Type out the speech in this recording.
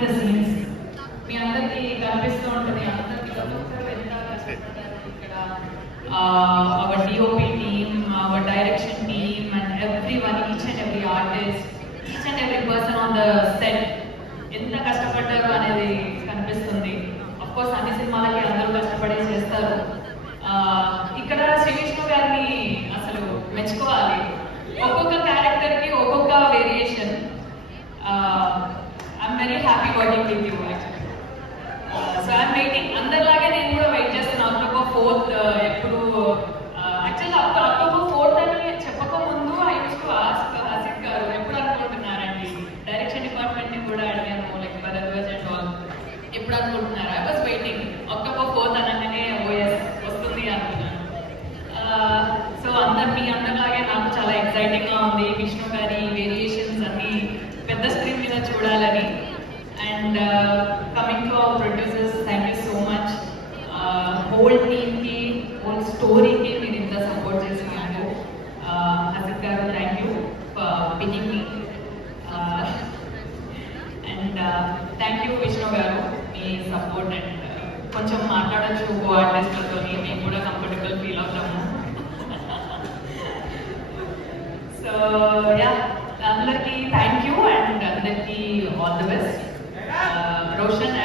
behind the scenes. మీ అందరికీ కనిపిస్తూ ఉంటుంది, అందరికీ our DOP team, our direction team, and everyone, each and every artist, each and every person on the set, ఎంత కష్టపడ్డారు అనేది కనిపిస్తుంది. ఆఫ్ కోర్స్ అన్ని సినిమాలకి అందరూ కష్టపడే చేస్తారు. ఇక్కడ శ్రీ విష్ణు గారిని అసలు మెచ్చుకోవాలి. ఒక్కొక్క క్యారెక్టర్కి ఒక్కొక్క variation. I'm very happy working with you actually. So I'm waiting, అందరిలాగే నేను కూడా వెయిట్ చేస్తున్నాను. అక్టోబర్ 4th ఎప్పుడు యాక్చువల్లీ అక్టోబర్ 4th అని చెప్పకముందు ఐ యూస్ టు ఆస్క్ హసిక్ గారు ఎప్పుడు అనుకుంటున్నారండి, డైరెక్షన్ డిపార్ట్మెంట్ ని కూడా అడిగాను, లైక్ భరద్వాజ్ అండ్ ఆల్, ఎప్పుడు అనుకుంటున్నారు. I was waiting. October 4th అనగానే ఓఎస్ వస్తుంది అనుకున్నాను. సో అందరిలాగే నాకు చాలా ఎక్సైటింగ్ గా ఉంది విష్ణు గారి వేరియేషన్స్ అన్ని పెద్ద స్క్రీన్ మీద చూడాలని. And coming to our producers, thank you so much. Whole టీమ్కి, హోల్ స్టోరీకి మీరు ఇంత సపోర్ట్ చేస్తున్నారు. హసిక్ గారు, thank you for picking me. And thank you Vishnu గారు, మీ సపోర్ట్. అండ్ కొంచెం మాట్లాడచ్చు కో ఆర్టిస్ట్లతో, మేము కూడా కంఫర్టబుల్ ఫీల్ అవుతాము. సో యా, అందరికీ థ్యాంక్ యూ అండ్ అందరికీ ఆల్ ది బెస్ట్. రోషన్